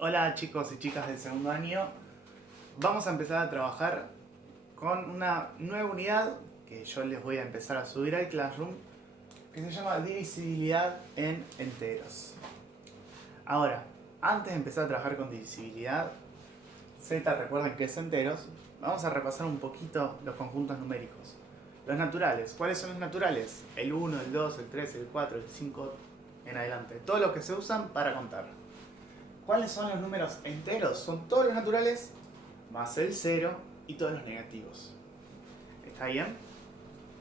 Hola chicos y chicas del segundo año. Vamos a empezar a trabajar con una nueva unidad que yo les voy a empezar a subir al Classroom, que se llama divisibilidad en enteros. Ahora, antes de empezar a trabajar con divisibilidad, Z recuerden que es enteros, vamos a repasar un poquito los conjuntos numéricos. Los naturales, ¿cuáles son los naturales? El 1, el 2, el 3, el 4, el 5 en adelante. Todo lo que se usan para contar. ¿Cuáles son los números enteros? Son todos los naturales más el 0 y todos los negativos. ¿Está bien?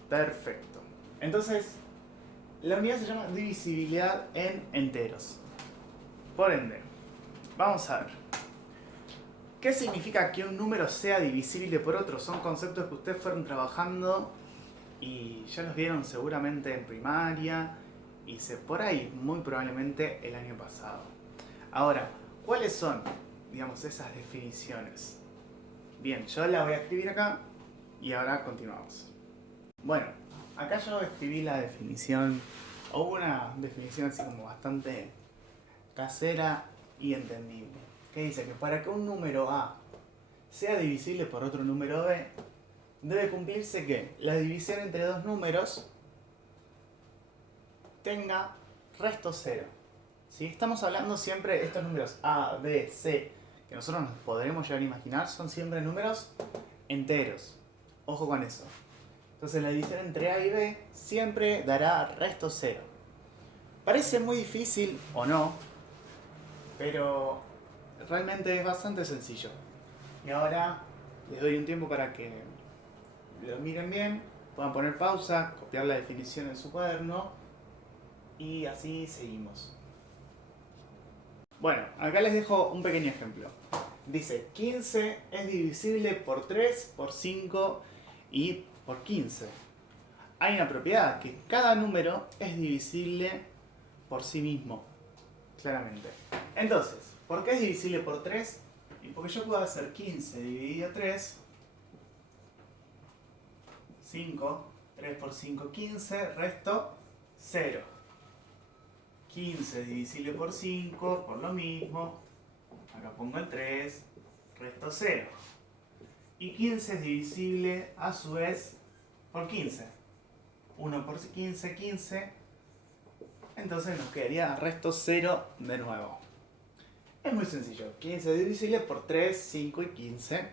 Perfecto. Entonces, la unidad se llama divisibilidad en enteros. Por ende, vamos a ver. ¿Qué significa que un número sea divisible por otro? Son conceptos que ustedes fueron trabajando y ya los vieron seguramente en primaria y por ahí muy probablemente el año pasado. Ahora, ¿cuáles son, digamos, esas definiciones? Bien, yo la voy a escribir acá y ahora continuamos. Bueno, acá yo escribí la definición, o una definición así como bastante casera y entendible. Que dice que para que un número A sea divisible por otro número B, debe cumplirse que la división entre dos números tenga resto cero. ¿Sí? Estamos hablando siempre de estos números A, B, C, que nosotros nos podremos llegar a imaginar, son siempre números enteros. Ojo con eso. Entonces la división entre A y B siempre dará resto cero. Parece muy difícil o no, pero realmente es bastante sencillo. Y ahora les doy un tiempo para que lo miren bien, puedan poner pausa, copiar la definición en su cuaderno y así seguimos. Bueno, acá les dejo un pequeño ejemplo. Dice, 15 es divisible por 3, por 5 y por 15. Hay una propiedad, que cada número es divisible por sí mismo, claramente. Entonces, ¿por qué es divisible por 3? Y porque yo puedo hacer 15 dividido 3, 5, 3 por 5, 15, resto 0. 15 divisible por 5, por lo mismo. Acá pongo el 3, resto 0. Y 15 es divisible a su vez por 15. 1 por 15, 15. Entonces nos quedaría resto 0 de nuevo. Es muy sencillo. 15 es divisible por 3, 5 y 15.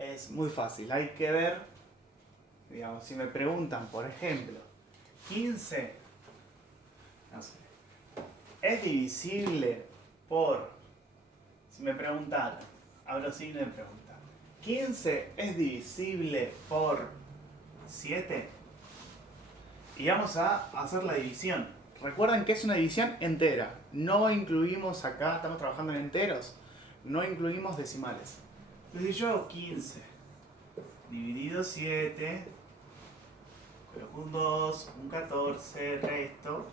Es muy fácil. Hay que ver, digamos, si me preguntan, por ejemplo, 15, no sé, es divisible por, si me preguntaran, abro signo de pregunta, 15 es divisible por 7. Y vamos a hacer la división. Recuerden que es una división entera. No incluimos acá, estamos trabajando en enteros, no incluimos decimales. Entonces yo 15 dividido 7, coloco un 2, un 14, resto.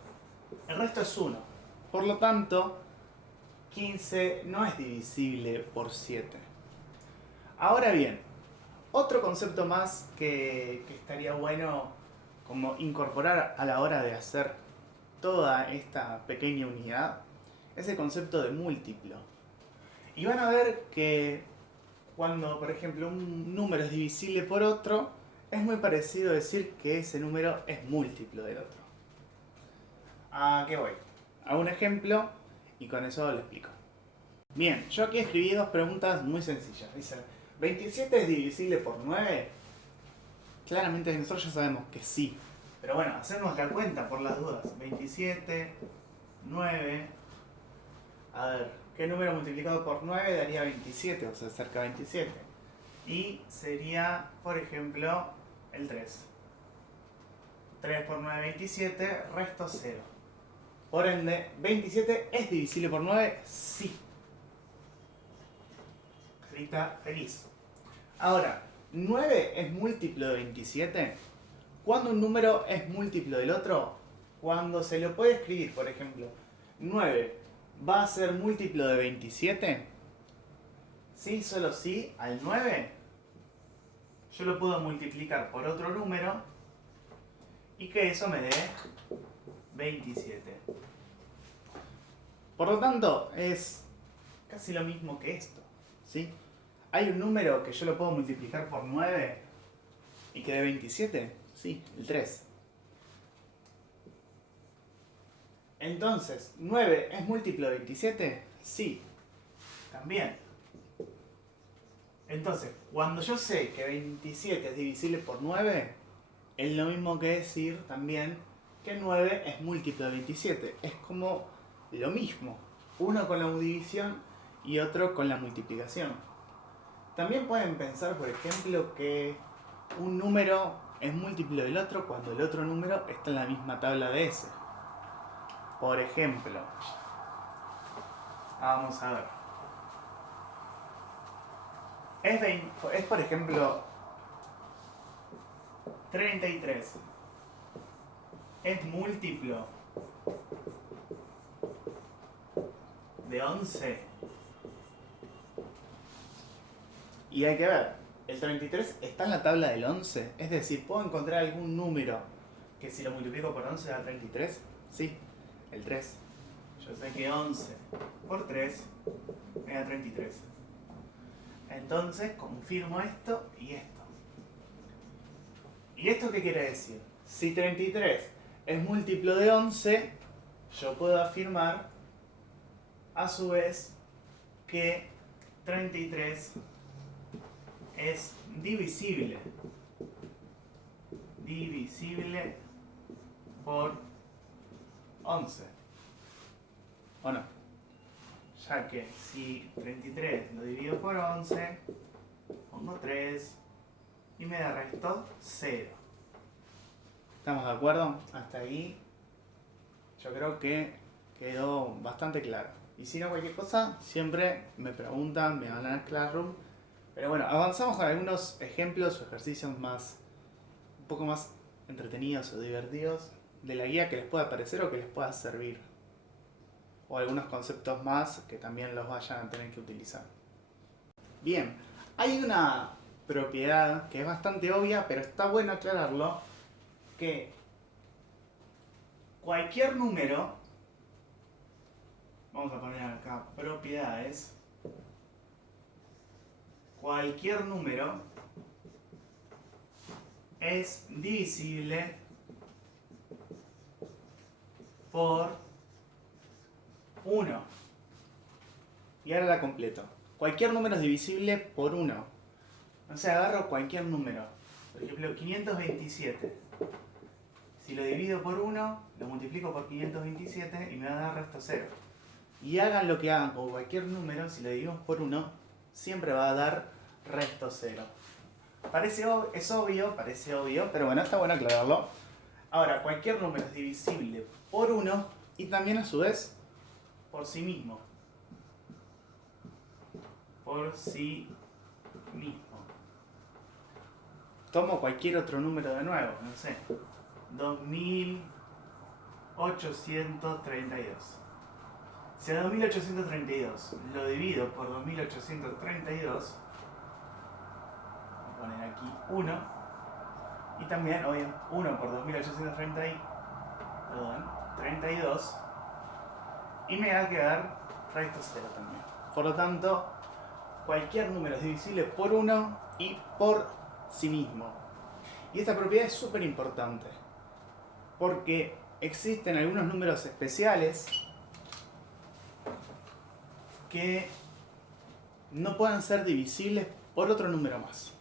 El resto es 1. Por lo tanto, 15 no es divisible por 7. Ahora bien, otro concepto más que estaría bueno como incorporar a la hora de hacer toda esta pequeña unidad es el concepto de múltiplo. Y van a ver que cuando, por ejemplo, un número es divisible por otro, es muy parecido decir que ese número es múltiplo del otro. ¿A qué voy? A un ejemplo y con eso lo explico. Bien, yo aquí escribí dos preguntas muy sencillas. Dice, ¿27 es divisible por 9? Claramente nosotros ya sabemos que sí. Pero bueno, hacemos la cuenta por las dudas. 27, 9. A ver, ¿qué número multiplicado por 9 daría 27? O sea, cerca de 27. Y sería, por ejemplo, el 3. 3 por 9, 27, resto 0. Por ende, 27 es divisible por 9, sí. Carita feliz. Ahora, 9 es múltiplo de 27. ¿Cuándo un número es múltiplo del otro? Cuando se lo puede escribir, por ejemplo, 9 va a ser múltiplo de 27. Sí, solo sí, al 9 yo lo puedo multiplicar por otro número y que eso me dé 27. Por lo tanto, es casi lo mismo que esto, ¿sí? ¿Hay un número que yo lo puedo multiplicar por 9 y que dé 27? Sí, el 3. Entonces, ¿9 es múltiplo de 27? Sí, también. Entonces, cuando yo sé que 27 es divisible por 9, es lo mismo que decir también que 9 es múltiplo de 27. Es como lo mismo. Uno con la división y otro con la multiplicación. También pueden pensar, por ejemplo, que un número es múltiplo del otro cuando el otro número está en la misma tabla de ese. Por ejemplo, vamos a ver. Es por ejemplo 33. Es múltiplo de 11. Y hay que ver, el 33 está en la tabla del 11. Es decir, ¿puedo encontrar algún número que si lo multiplico por 11 da 33? Sí, el 3. Yo sé que 11 por 3 me da 33. Entonces confirmo esto y esto. ¿Y esto qué quiere decir? Si 33 es múltiplo de 11, yo puedo afirmar a su vez que 33 es divisible por 11. ¿O no? Ya que si 33 lo divido por 11, pongo 3 y me da resto 0. ¿Estamos de acuerdo? Hasta ahí yo creo que quedó bastante claro. Y si no, cualquier cosa, siempre me preguntan, me van al Classroom. Pero bueno, avanzamos con algunos ejemplos o ejercicios un poco más entretenidos o divertidos de la guía que les pueda parecer o que les pueda servir. O algunos conceptos más que también los vayan a tener que utilizar. Bien, hay una propiedad que es bastante obvia, pero está bueno aclararlo, que cualquier número, vamos a poner acá propiedades, cualquier número es divisible por 1. Y ahora la completo. Cualquier número es divisible por 1. O sea, agarro cualquier número. Por ejemplo, 527. Si lo divido por 1, lo multiplico por 527 y me va a dar resto 0. Y hagan lo que hagan con cualquier número, si lo dividimos por 1, siempre va a dar resto 0. Parece obvio, pero bueno, está bueno aclararlo. Ahora, cualquier número es divisible por 1 y también a su vez por sí mismo. Por sí mismo. Tomo cualquier otro número de nuevo, no sé. 2832. Si a 2832 lo divido por 2832, voy a poner aquí 1. Y también, obviamente, 1 por 2832. Y me va a quedar resto 0 también. Por lo tanto, cualquier número es divisible por 1 y por sí mismo. Y esta propiedad es súper importante, porque existen algunos números especiales que no pueden ser divisibles por otro número más.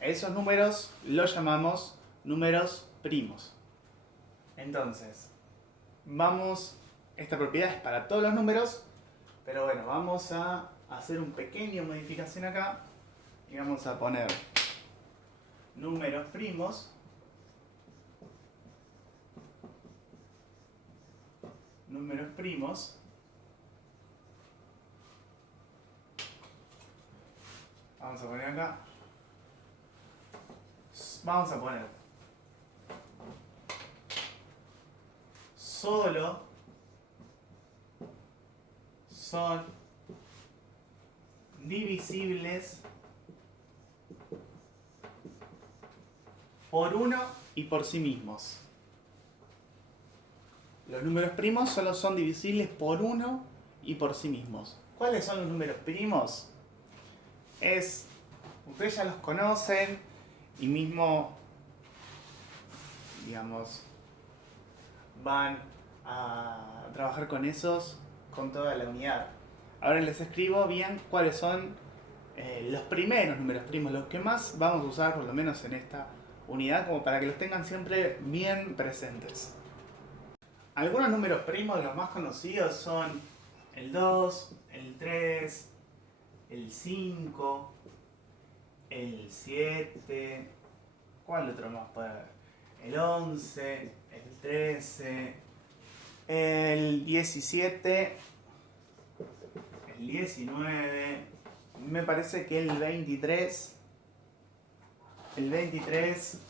Esos números los llamamos números primos. Entonces, esta propiedad es para todos los números, pero bueno, vamos a hacer una pequeña modificación acá y vamos a poner números primos vamos a poner acá, vamos a poner solo son divisibles por 1 y por sí mismos. Los números primos solo son divisibles por 1 y por sí mismos. ¿Cuáles son los números primos? Ustedes ya los conocen y mismo, digamos, van a trabajar con esos con toda la unidad. Ahora les escribo bien cuáles son los primeros números primos, los que más vamos a usar por lo menos en esta unidad, como para que los tengan siempre bien presentes. Algunos números primos, los más conocidos, son el 2, el 3, el 5, el 7, ¿cuál otro más puede haber? El 11, el 13, el 17, el 19, me parece que el 23, el 23,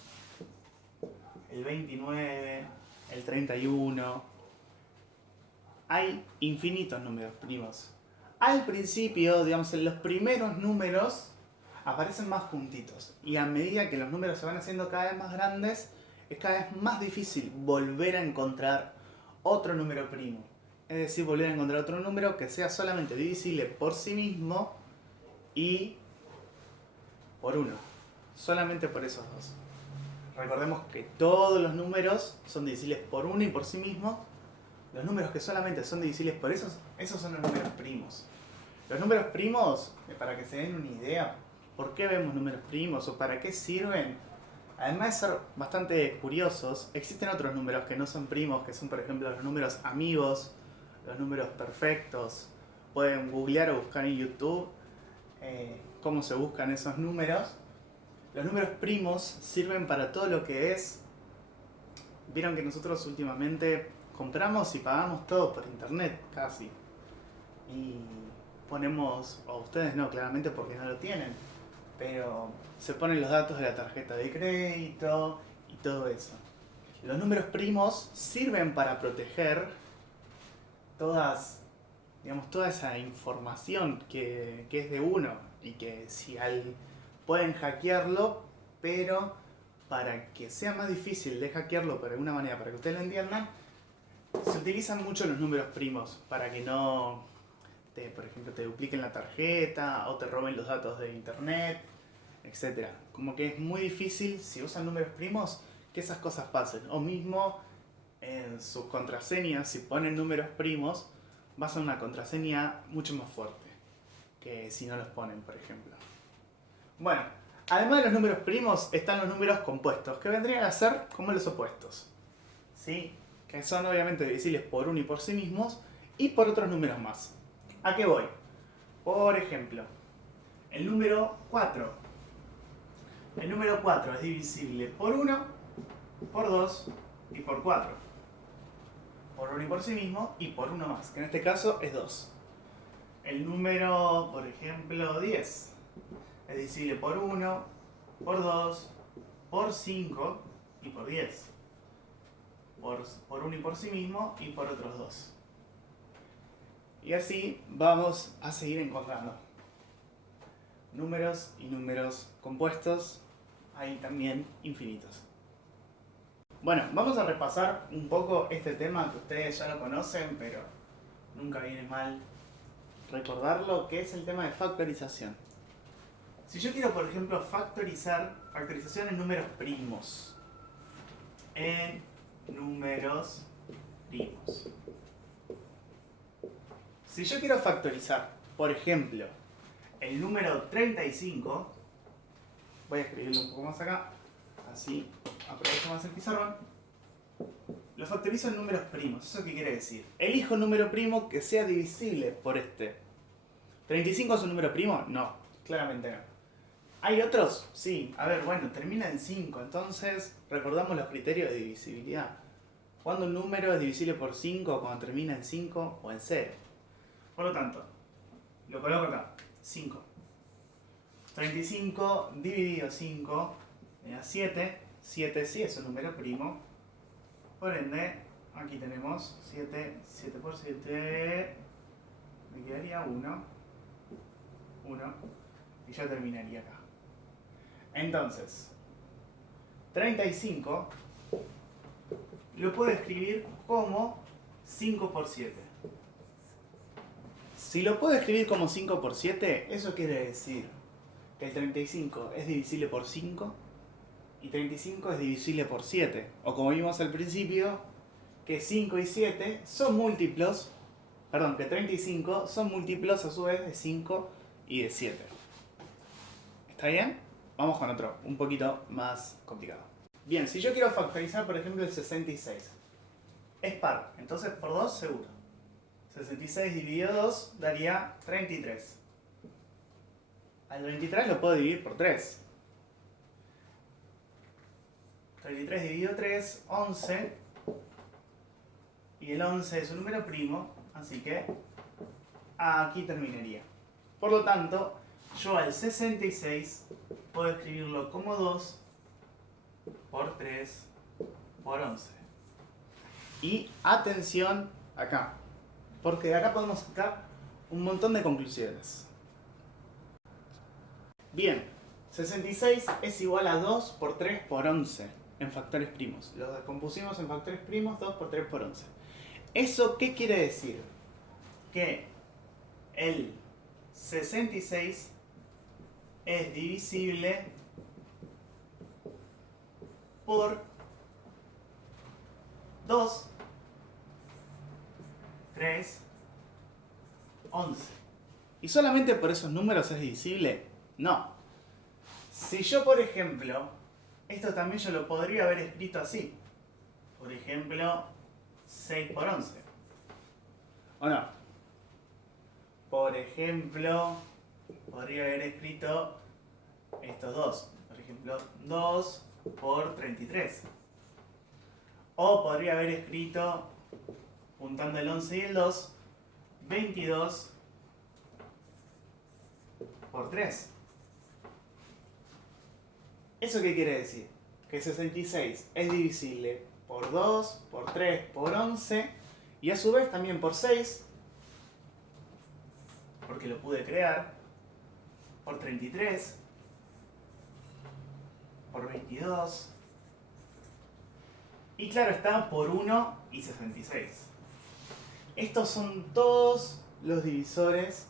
el 29, el 31. Hay infinitos números primos. Al principio, digamos, en los primeros números aparecen más juntitos. Y a medida que los números se van haciendo cada vez más grandes, es cada vez más difícil volver a encontrar otro número primo. Es decir, volver a encontrar otro número que sea solamente divisible por sí mismo y por 1. Solamente por esos dos. Recordemos que todos los números son divisibles por 1 y por sí mismos. Los números que solamente son divisibles por esos son los números primos. Los números primos, para que se den una idea, ¿por qué vemos números primos o para qué sirven? Además de ser bastante curiosos, existen otros números que no son primos, que son por ejemplo los números amigos, los números perfectos. Pueden googlear o buscar en YouTube cómo se buscan esos números. Los números primos sirven para todo lo que es... Vieron que nosotros últimamente compramos y pagamos todo por internet, casi. Y ponemos, o ustedes no, claramente porque no lo tienen, pero se ponen los datos de la tarjeta de crédito y todo eso. Los números primos sirven para proteger toda esa información que es de uno y que si pueden hackearlo, pero para que sea más difícil de hackearlo por alguna manera, para que ustedes lo entiendan, se utilizan mucho los números primos para que no, por ejemplo, te dupliquen la tarjeta o te roben los datos de internet, etc. Como que es muy difícil, si usan números primos, que esas cosas pasen. O mismo en sus contraseñas, si ponen números primos, va a ser una contraseña mucho más fuerte que si no los ponen, por ejemplo. Bueno, además de los números primos están los números compuestos, que vendrían a ser como los opuestos, ¿sí? Que son obviamente divisibles por 1 y por sí mismos y por otros números más. ¿A qué voy? Por ejemplo, el número 4. El número 4 es divisible por 1, por 2 y por 4. Por 1 y por sí mismo y por 1 más, que en este caso es 2. El número, por ejemplo, 10 es divisible por 1, por 2, por 5 y por 10. Por 1 y por sí mismo y por otros 2. Y así vamos a seguir encontrando números y números compuestos, hay también infinitos. Bueno, vamos a repasar un poco este tema que ustedes ya lo conocen, pero nunca viene mal recordarlo, que es el tema de factorización. Si yo quiero, por ejemplo, factorización en números primos. En números primos. Si yo quiero factorizar, por ejemplo, el número 35, voy a escribirlo un poco más acá, así aprovecho más el pizarrón. Lo factorizo en números primos. ¿Eso qué quiere decir? Elijo un número primo que sea divisible por este. ¿35 es un número primo? No, claramente no. ¿Hay otros? Sí. A ver, bueno, termina en 5. Entonces, recordamos los criterios de divisibilidad. ¿Cuándo un número es divisible por 5? Cuando termina en 5 o en 0. Por lo tanto, lo coloco acá. 5. 35 dividido 5 me da 7. 7 sí es un número primo. Por ende, aquí tenemos 7. 7 por 7 me quedaría 1. 1. Y ya terminaría acá. Entonces, 35 lo puedo escribir como 5 por 7. Si lo puedo escribir como 5 por 7, eso quiere decir que el 35 es divisible por 5 y 35 es divisible por 7. O como vimos al principio, que 5 y 7 son múltiplos, perdón, que 35 son múltiplos a su vez de 5 y de 7. ¿Está bien? Vamos con otro, un poquito más complicado. Bien, si yo quiero factorizar, por ejemplo, el 66, es par, entonces por 2 seguro. 66 dividido 2 daría 33. Al 23 lo puedo dividir por 3. 33 dividido 3, 11. Y el 11 es un número primo, así que aquí terminaría. Por lo tanto, yo al 66 puedo escribirlo como 2 por 3 por 11. Y atención acá, porque de acá podemos sacar un montón de conclusiones. Bien, 66 es igual a 2 por 3 por 11 en factores primos. Lo descompusimos en factores primos, 2 por 3 por 11. ¿Eso qué quiere decir? Que el 66 es divisible por 2, 3, 11. ¿Y solamente por esos números es divisible? No. Si yo, por ejemplo, esto también yo lo podría haber escrito así. Por ejemplo, 6 por 11. ¿O no? Por ejemplo, podría haber escrito estos dos. Por ejemplo, 2 por 33. O podría haber escrito, juntando el 11 y el 2, 22 por 3. ¿Eso qué quiere decir? Que 66 es divisible por 2, por 3, por 11 y a su vez también por 6, porque lo pude crear, por 33, por 22 y claro está por 1 y 66. Estos son todos los divisores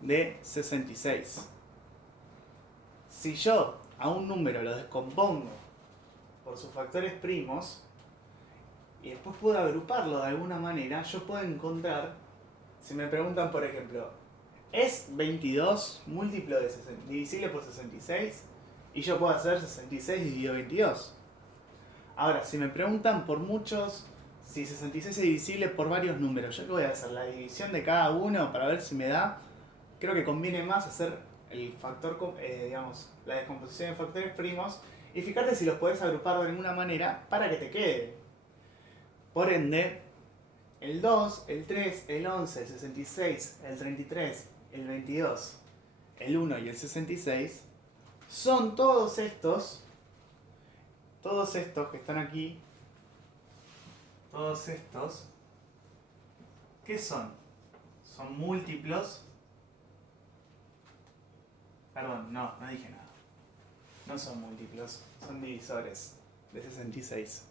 de 66. Si yo a un número lo descompongo por sus factores primos y después puedo agruparlo de alguna manera, yo puedo encontrar, si me preguntan por ejemplo, ¿es 22 múltiplo de divisible por 66? Y yo puedo hacer 66 dividido 22. Ahora, si me preguntan por muchos, si 66 es divisible por varios números, ¿yo qué voy a hacer? La división de cada uno para ver si me da. Creo que conviene más hacer el factor, digamos, la descomposición de factores primos y fijarte si los podés agrupar de alguna manera para que te quede. Por ende, el 2, el 3, el 11, el 66, el 33, el 22, el 1 y el 66 son todos estos que están aquí, todos estos, ¿qué son? Son múltiplos. Perdón, no dije nada. No son múltiplos, son divisores de 66.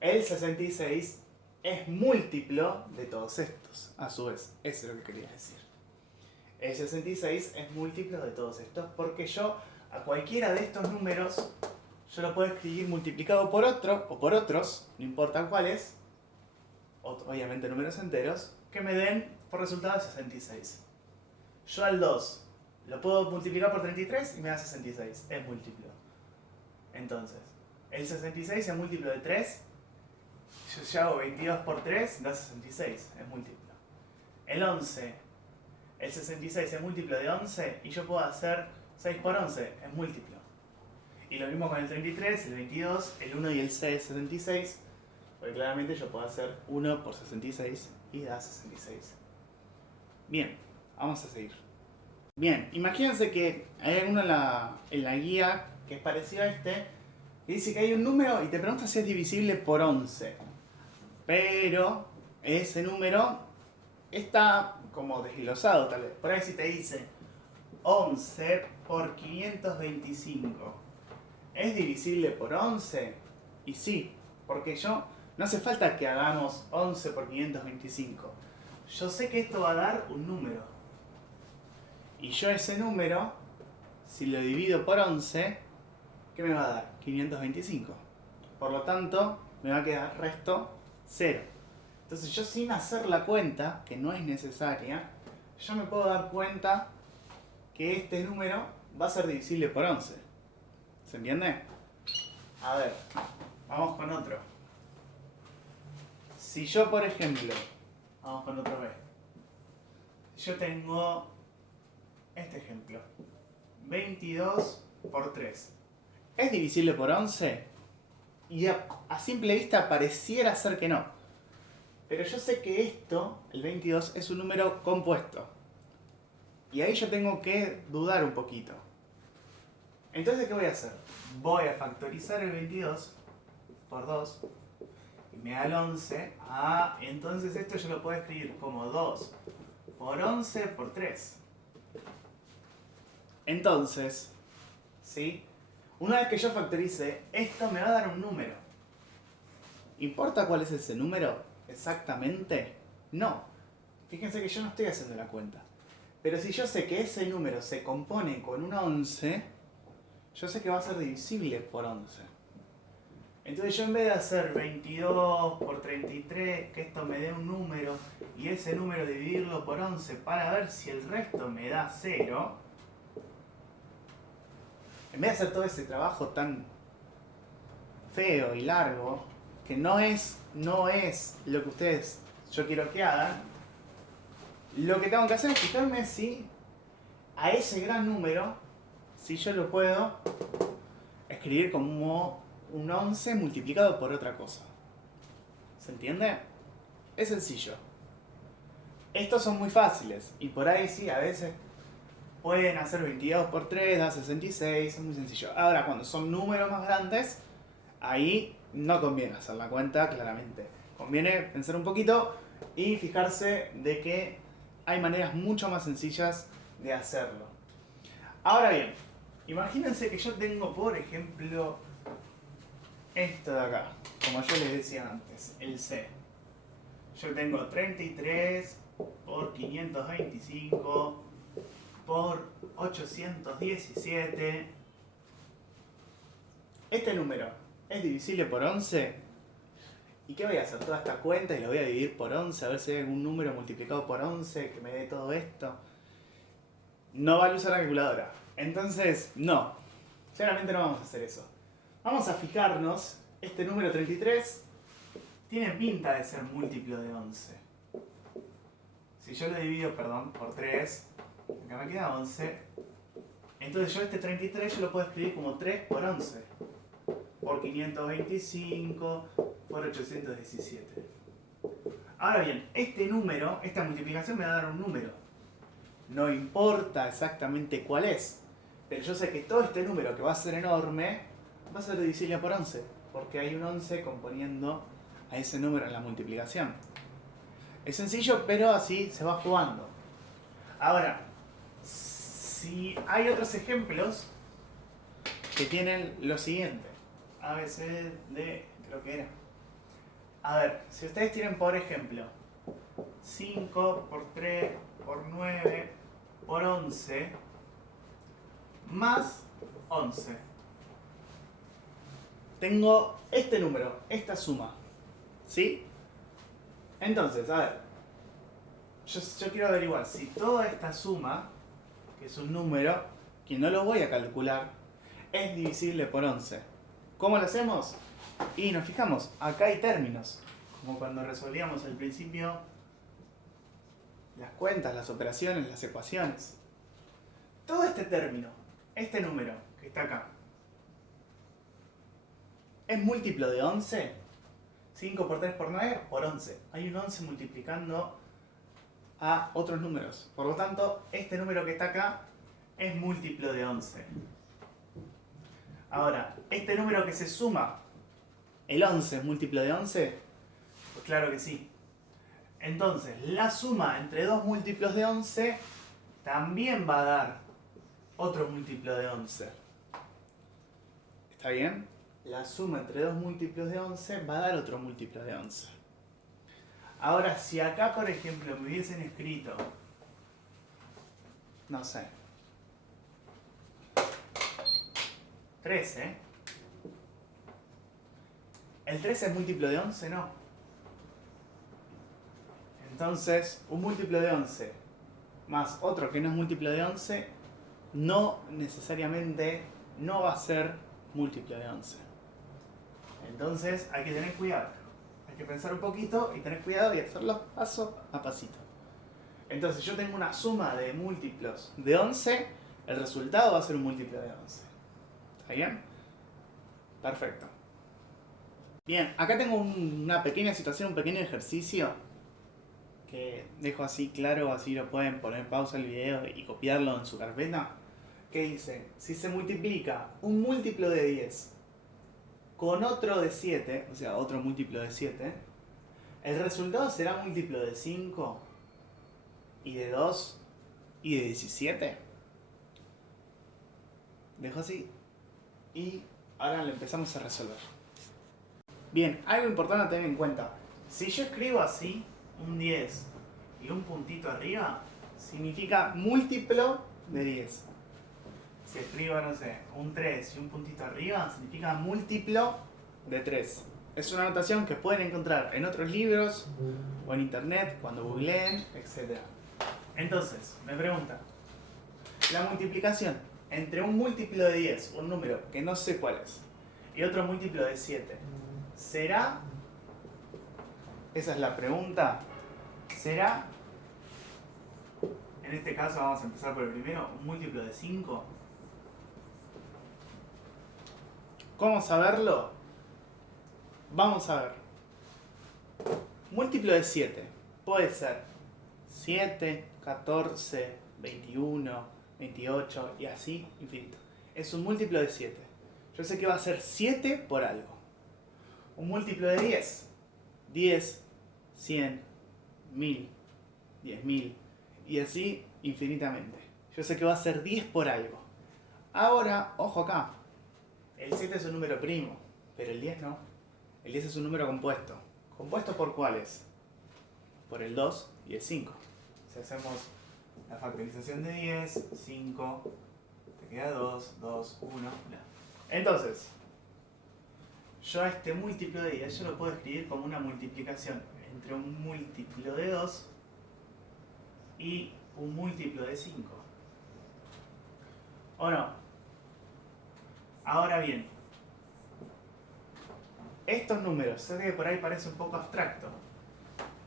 El 66 es múltiplo de todos estos, a su vez. Eso es lo que quería decir. El 66 es múltiplo de todos estos porque yo a cualquiera de estos números yo lo puedo escribir multiplicado por otro o por otros, no importa cuáles, obviamente números enteros, que me den por resultado 66. Yo al 2 lo puedo multiplicar por 33 y me da 66, es múltiplo. Entonces, el 66 es múltiplo de 3, yo hago 22 por 3, da 66, es múltiplo. El 11, el 66 es múltiplo de 11 y yo puedo hacer 6 por 11, es múltiplo. Y lo mismo con el 33, el 22, el 1 y el 6, 66, porque claramente yo puedo hacer 1 por 66 y da 66. Bien, vamos a seguir. Bien, imagínense que hay alguno en la guía que es parecido a este, que dice que hay un número y te pregunta si es divisible por 11. Pero ese número está como desglosado tal vez. Por ahí si te dice 11 por 525, ¿es divisible por 11? Y sí, porque no hace falta que hagamos 11 por 525. yo sé que esto va a dar un número. Y yo ese número, si lo divido por 11, ¿qué me va a dar? 525. Por lo tanto, me va a quedar resto 0. Entonces yo sin hacer la cuenta, que no es necesaria, yo me puedo dar cuenta que este número va a ser divisible por 11. ¿Se entiende? A ver, vamos con otro. Si yo, por ejemplo, vamos con otro B. Yo tengo este ejemplo. 22 por 3. ¿Es divisible por 11? Y a simple vista pareciera ser que no. Pero yo sé que esto, el 22, es un número compuesto. Y ahí yo tengo que dudar un poquito. Entonces, ¿qué voy a hacer? Voy a factorizar el 22 por 2 y me da el 11. Ah, entonces esto yo lo puedo escribir como 2 por 11 por 3. Entonces, ¿sí? Una vez que yo factorice, esto me va a dar un número. ¿Importa cuál es ese número exactamente? No. Fíjense que yo no estoy haciendo la cuenta. Pero si yo sé que ese número se compone con un 11, yo sé que va a ser divisible por 11. Entonces yo en vez de hacer 22 por 33, que esto me dé un número, y ese número dividirlo por 11 para ver si el resto me da 0, en vez de hacer todo ese trabajo tan feo y largo, que no es lo que ustedes yo quiero que hagan, lo que tengo que hacer es fijarme si a ese gran número, si yo lo puedo escribir como un 11 multiplicado por otra cosa. ¿Se entiende? Es sencillo. Estos son muy fáciles y por ahí sí, a veces pueden hacer 22 por 3, da 66, es muy sencillo. Ahora, cuando son números más grandes, ahí no conviene hacer la cuenta, claramente. Conviene pensar un poquito y fijarse de que hay maneras mucho más sencillas de hacerlo. Ahora bien, imagínense que yo tengo, por ejemplo, esto de acá, como yo les decía antes, el C. Yo tengo 33 por 525 por 817. Este número es divisible por 11. ¿Y qué voy a hacer? Toda esta cuenta y lo voy a dividir por 11, a ver si hay algún número multiplicado por 11 que me dé todo esto. No vale usar la calculadora. Entonces, no. Claramente no vamos a hacer eso. Vamos a fijarnos, este número 33 tiene pinta de ser múltiplo de 11. Si yo lo divido, por 3, acá me queda 11. Entonces yo este 33 yo lo puedo escribir como 3 por 11. Por 525, por 817. Ahora bien, este número, esta multiplicación me va a dar un número. No importa exactamente cuál es, pero yo sé que todo este número que va a ser enorme va a ser divisible por 11, porque hay un 11 componiendo a ese número en la multiplicación. Es sencillo, pero así se va jugando. Ahora, si hay otros ejemplos que tienen lo siguiente. A, B, C, D, creo que era. A ver, si ustedes tienen, por ejemplo, 5 por 3 por 9 por 11 más 11. Tengo este número, esta suma. ¿Sí? Entonces, a ver. Yo quiero averiguar si toda esta suma, que es un número, que no lo voy a calcular, es divisible por 11. ¿Cómo lo hacemos? Y nos fijamos, acá hay términos, como cuando resolvíamos al principio las cuentas, las operaciones, las ecuaciones. Todo este término, este número que está acá, ¿es múltiplo de 11? 5 por 3 por 9 por 11. Hay un 11 multiplicando a otros números. Por lo tanto, este número que está acá es múltiplo de 11. Ahora, este número que se suma, ¿el 11 es múltiplo de 11? Pues claro que sí. Entonces, la suma entre dos múltiplos de 11 también va a dar otro múltiplo de 11. ¿Está bien? La suma entre dos múltiplos de 11 va a dar otro múltiplo de 11. Ahora, si acá, por ejemplo, me hubiesen escrito, no sé, 13, ¿el 13 es múltiplo de 11? No. Entonces, un múltiplo de 11 más otro que no es múltiplo de 11, no necesariamente no va a ser múltiplo de 11. Entonces, hay que tener cuidado. Hay que pensar un poquito y tener cuidado y hacerlo paso a pasito. Entonces, yo tengo una suma de múltiplos de 11, el resultado va a ser un múltiplo de 11. ¿Está bien? Perfecto. Bien, acá tengo una pequeña situación, un pequeño ejercicio que dejo así claro, así lo pueden poner pausa el video y copiarlo en su carpeta. Que dice, si se multiplica un múltiplo de 10 con otro de 7, o sea, otro múltiplo de 7, el resultado será múltiplo de 5 y de 2 y de 17. Dejo así y ahora lo empezamos a resolver. Bien, algo importante a tener en cuenta. Si yo escribo así, un 10 y un puntito arriba, significa múltiplo de 10. Si escribo, no sé, un 3 y un puntito arriba, significa múltiplo de 3. Es una notación que pueden encontrar en otros libros o en internet, cuando googleen, etc. Entonces, me preguntan, la multiplicación entre un múltiplo de 10, un número que no sé cuál es, y otro múltiplo de 7, ¿será? Esa es la pregunta. ¿Será? En este caso vamos a empezar por el primero, un múltiplo de 5. ¿Cómo saberlo? Vamos a ver. Múltiplo de 7 puede ser 7, 14, 21, 28 y así infinito. Es un múltiplo de 7. Yo sé que va a ser 7 por algo. Un múltiplo de 10. 10, 100, 1000, 10.000 y así infinitamente. Yo sé que va a ser 10 por algo. Ahora, ojo acá. El 7 es un número primo, pero el 10 no. El 10 es un número compuesto. ¿Compuesto por cuáles? Por el 2 y el 5. Si hacemos la factorización de 10, 5, te queda 2, 2, 1. Entonces, yo a este múltiplo de 10 yo lo puedo escribir como una multiplicación entre un múltiplo de 2 y un múltiplo de 5. ¿O no? Ahora bien, estos números, sé que por ahí parece un poco abstracto,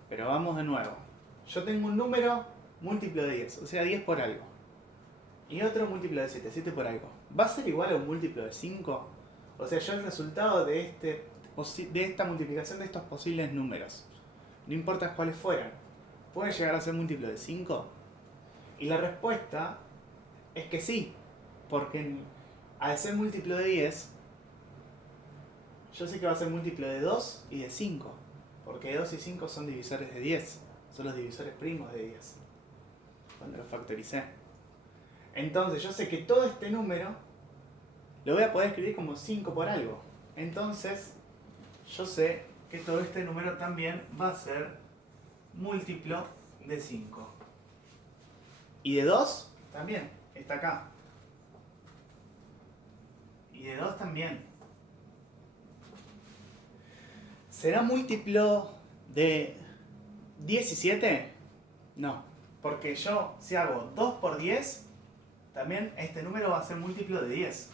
pero vamos de nuevo. Yo tengo un número múltiplo de 10, o sea 10 por algo. Y otro múltiplo de 7, 7 por algo. ¿Va a ser igual a un múltiplo de 5? O sea, yo el resultado de esta multiplicación de estos posibles números, no importa cuáles fueran, ¿puede llegar a ser múltiplo de 5? Y la respuesta es que sí, porque al ser múltiplo de 10, yo sé que va a ser múltiplo de 2 y de 5, porque 2 y 5 son divisores de 10, son los divisores primos de 10, cuando lo factoricé. Entonces yo sé que todo este número lo voy a poder escribir como 5 por algo. Entonces yo sé que todo este número también va a ser múltiplo de 5. Y de 2 también, está acá. Y de 2 también. ¿Será múltiplo de 17? No, porque yo si hago 2 por 10, también este número va a ser múltiplo de 10.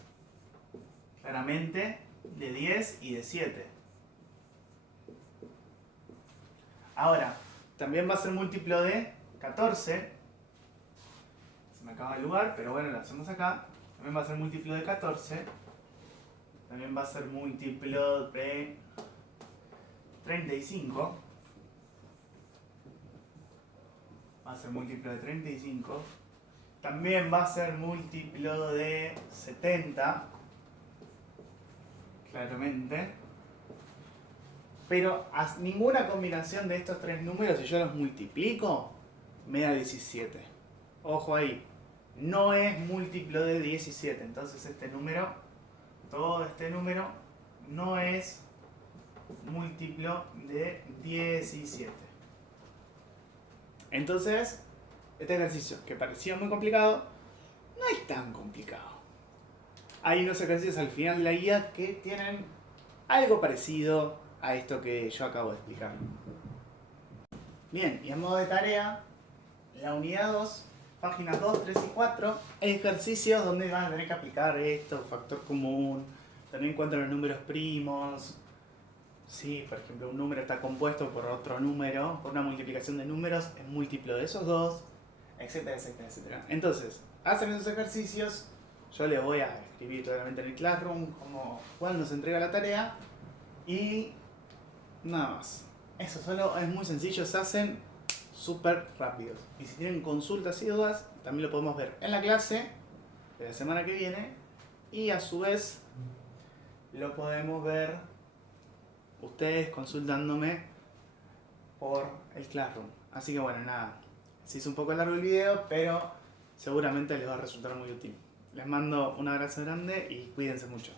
Claramente de 10 y de 7. Ahora, también va a ser múltiplo de 14. Se me acaba el lugar, pero bueno, lo hacemos acá. También va a ser múltiplo de 14. También va a ser múltiplo de 35. Va a ser múltiplo de 35. También va a ser múltiplo de 70. Claramente. Pero a ninguna combinación de estos tres números, si yo los multiplico, me da 17. Ojo ahí. No es múltiplo de 17. Entonces este número, todo este número, no es múltiplo de 17. Entonces, este ejercicio que parecía muy complicado, no es tan complicado. Hay unos ejercicios al final de la guía que tienen algo parecido a esto que yo acabo de explicar. Bien, y en modo de tarea, la unidad 2, páginas 2, 3 y 4, hay ejercicios donde van a tener que aplicar esto, factor común, tener en cuenta los números primos. Sí, por ejemplo, un número está compuesto por otro número, por una multiplicación de números, es múltiplo de esos dos, etcétera, etcétera, etcétera. Entonces, hacen esos ejercicios, yo les voy a escribir totalmente en el Classroom como cuál nos entrega la tarea y nada más. Eso solo es muy sencillo, se hacen súper rápidos. Y si tienen consultas y dudas, también lo podemos ver en la clase de la semana que viene y a su vez lo podemos ver ustedes consultándome por el Classroom. Así que bueno, nada, se hizo un poco largo el video, pero seguramente les va a resultar muy útil. Les mando un abrazo grande y cuídense mucho.